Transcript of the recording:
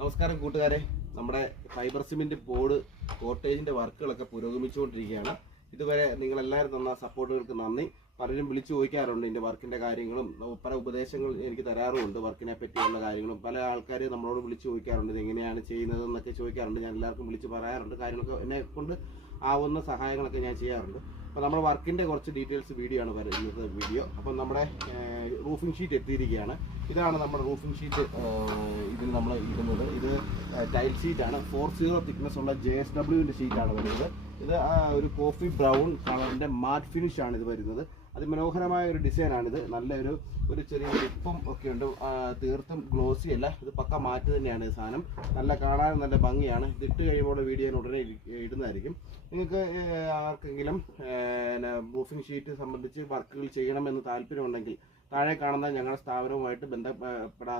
നമസ്കാരം കൂട്ടുകാരെ, നമ്മുടെ ഫൈബർ സിമെന്റ് ബോർഡ് കോട്ടേജിന്റെ വർക്കുകളൊക്കെ പുരോഗമിച്ചുകൊണ്ടിരിക്കുകയാണ്. ഇതുവരെ നിങ്ങളെല്ലാവരും തന്ന സപ്പോർട്ടുകൾക്ക് നന്ദി. പലരും വിളിച്ചു ചോദിക്കാറുണ്ട് ഇതിൻ്റെ വർക്കിൻ്റെ കാര്യങ്ങളും, പല ഉപദേശങ്ങൾ എനിക്ക് തരാറുമുണ്ട്. വർക്കിനെ പറ്റിയുള്ള കാര്യങ്ങളും പല ആൾക്കാർ നമ്മളോട് വിളിച്ചു ചോദിക്കാറുണ്ട്, ഇത് എങ്ങനെയാണ് ചെയ്യുന്നതെന്നൊക്കെ ചോദിക്കാറുണ്ട്. ഞാൻ എല്ലാവർക്കും വിളിച്ച് പറയാറുണ്ട്. കാര്യങ്ങളൊക്കെ എന്നെ കൊണ്ട് ആവുന്ന സഹായങ്ങളൊക്കെ ഞാൻ ചെയ്യാറുണ്ട്. അപ്പോൾ നമ്മുടെ വർക്കിൻ്റെ കുറച്ച് ഡീറ്റെയിൽസ് വീഡിയോ ആണ് ഇന്നത്തെ വീഡിയോ. അപ്പം നമ്മുടെ റൂഫിംഗ് ഷീറ്റ് എത്തിയിരിക്കുകയാണ്. ഇതാണ് നമ്മുടെ റൂഫിംഗ് ഷീറ്റ്. ഇതിൽ നമ്മൾ ഇടുന്നത് ഇത് ടൈൽ ഷീറ്റാണ്. 40 തിക്നെസ് ഉള്ള JSWൻ്റെ ഷീറ്റാണ് വരുന്നത്. ഇത് ഒരു കോഫി ബ്രൗൺ കളറിൻ്റെ മാറ്റ് ഫിനിഷാണ് ഇത് വരുന്നത്. അതിമനോഹരമായ ഒരു ഡിസൈനാണിത്. നല്ലൊരു ചെറിയ ലിപ്പും ഒക്കെ ഉണ്ട്. തീർത്തും ഗ്ലോസി അല്ല, ഇത് പക്ക മാറ്റ് തന്നെയാണ് ഈ സാധനം. നല്ല കാണാൻ നല്ല ഭംഗിയാണ്. ഇത് ഇട്ട് കഴിയുമ്പോൾ വീഡിയോ ഞാൻ ഉടനെ ഇടുന്നതായിരിക്കും. നിങ്ങൾക്ക് ആർക്കെങ്കിലും റൂഫിംഗ് ഷീറ്റ് സംബന്ധിച്ച് വർക്കുകൾ ചെയ്യണമെന്ന് താല്പര്യമുണ്ടെങ്കിൽ താഴെ കാണുന്ന ഞങ്ങളുടെ സ്ഥാപനവുമായിട്ട് ബന്ധപ്പെടാൻ